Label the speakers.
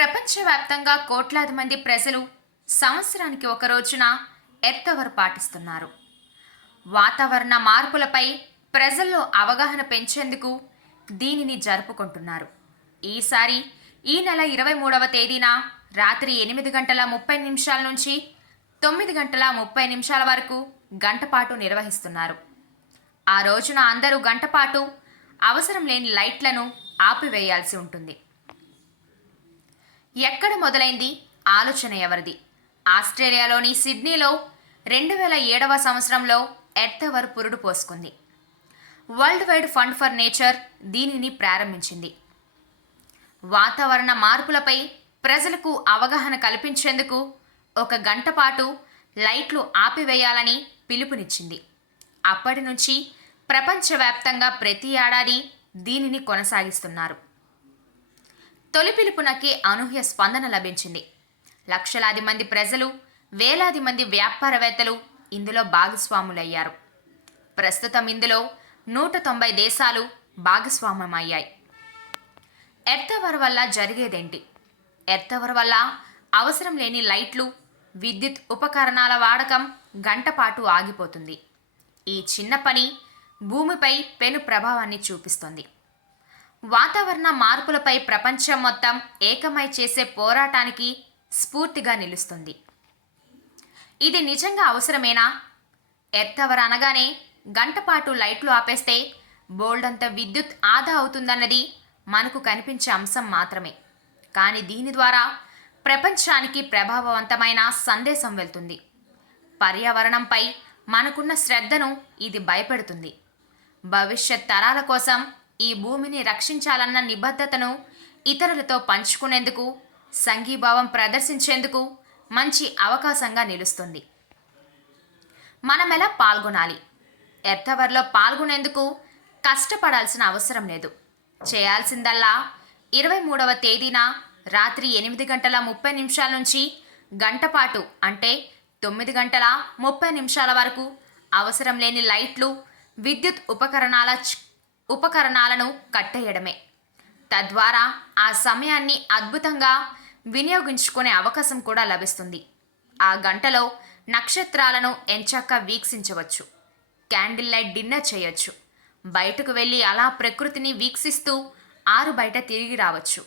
Speaker 1: ప్రపంచవ్యాప్తంగా కోట్లాది మంది ప్రజలు సంవత్సరానికి ఒక రోజున ఎర్తవర్ పాటిస్తున్నారు. వాతావరణ మార్పులపై ప్రజల్లో అవగాహన పెంచేందుకు దీనిని జరుపుకుంటున్నారు. ఈసారి ఈ నెల ఇరవై మూడవ తేదీన రాత్రి ఎనిమిది గంటల ముప్పై నిమిషాల నుంచి తొమ్మిది గంటల ముప్పై నిమిషాల వరకు గంటపాటు నిర్వహిస్తున్నారు. ఆ రోజున అందరూ గంటపాటు అవసరం లేని లైట్లను ఆపివేయాల్సి ఉంటుంది. ఎక్కడ మొదలైంది? ఆలోచన ఎవరిది? ఆస్ట్రేలియాలోని సిడ్నీలో రెండు వేల ఏడవ సంవత్సరంలో ఎర్తవర్ పురుడు పోసుకుంది. World Wide Fund for Nature దీనిని ప్రారంభించింది. వాతావరణ మార్పులపై ప్రజలకు అవగాహన కల్పించేందుకు ఒక గంట పాటు లైట్లు ఆపివేయాలని పిలుపునిచ్చింది. అప్పటి నుంచి ప్రపంచవ్యాప్తంగా ప్రతి ఏడాది దీనిని కొనసాగిస్తున్నారు. తొలి పిలుపునకే అనూహ్య స్పందన లభించింది. లక్షలాది మంది ప్రజలు వేలాది మంది వ్యాపారవేత్తలు ఇందులో భాగస్వాములయ్యారు. ప్రస్తుతం ఇందులో నూట తొంభై దేశాలు భాగస్వామ్యమయ్యాయి. ఎర్తవర్ వల్ల జరిగేదేంటి? ఎర్తవర్ వల్ల అవసరం లేని లైట్లు విద్యుత్ ఉపకరణాల వాడకం గంటపాటు ఆగిపోతుంది. ఈ చిన్న పని భూమిపై పెను ప్రభావాన్ని చూపిస్తుంది. వాతావరణ మార్పులపై ప్రపంచం మొత్తం ఏకమై చేసే పోరాటానికి స్ఫూర్తిగా నిలుస్తుంది. ఇది నిజంగా అవసరమేనా? ఎర్తవర్ అనగానే గంటపాటు లైట్లు ఆపేస్తే బోల్డంత విద్యుత్ ఆదా అవుతుందన్నది మనకు కనిపించే అంశం మాత్రమే. కానీ దీని ద్వారా ప్రపంచానికి ప్రభావవంతమైన సందేశం వెళ్తుంది. పర్యావరణంపై మనకున్న శ్రద్ధను ఇది భయపెడుతుంది. భవిష్యత్ తరాల కోసం ఈ భూమిని రక్షించాలన్న నిబద్ధతను ఇతరులతో పంచుకునేందుకు సంఘీభావం ప్రదర్శించేందుకు మంచి అవకాశంగా నిలుస్తుంది. మనం ఎలా పాల్గొనాలి? ఎర్తవర్లో పాల్గొనేందుకు కష్టపడాల్సిన అవసరం లేదు. చేయాల్సిందల్లా ఇరవై మూడవ తేదీన రాత్రి ఎనిమిది గంటల ముప్పై నిమిషాల నుంచి గంటపాటు అంటే తొమ్మిది గంటల ముప్పై నిమిషాల వరకు అవసరం లేని లైట్లు విద్యుత్ ఉపకరణాల ఉపకరణాలను కట్టేయడమే. తద్వారా ఆ సమయాన్ని అద్భుతంగా వినియోగించుకునే అవకాశం కూడా లభిస్తుంది. ఆ గంటలో నక్షత్రాలను ఎంచక్క వీక్షించవచ్చు. క్యాండిల్ లైట్ డిన్నర్ చేయొచ్చు. బయటకు వెళ్ళి అలా ప్రకృతిని వీక్షిస్తూ ఆరు బయట తిరిగి రావచ్చు.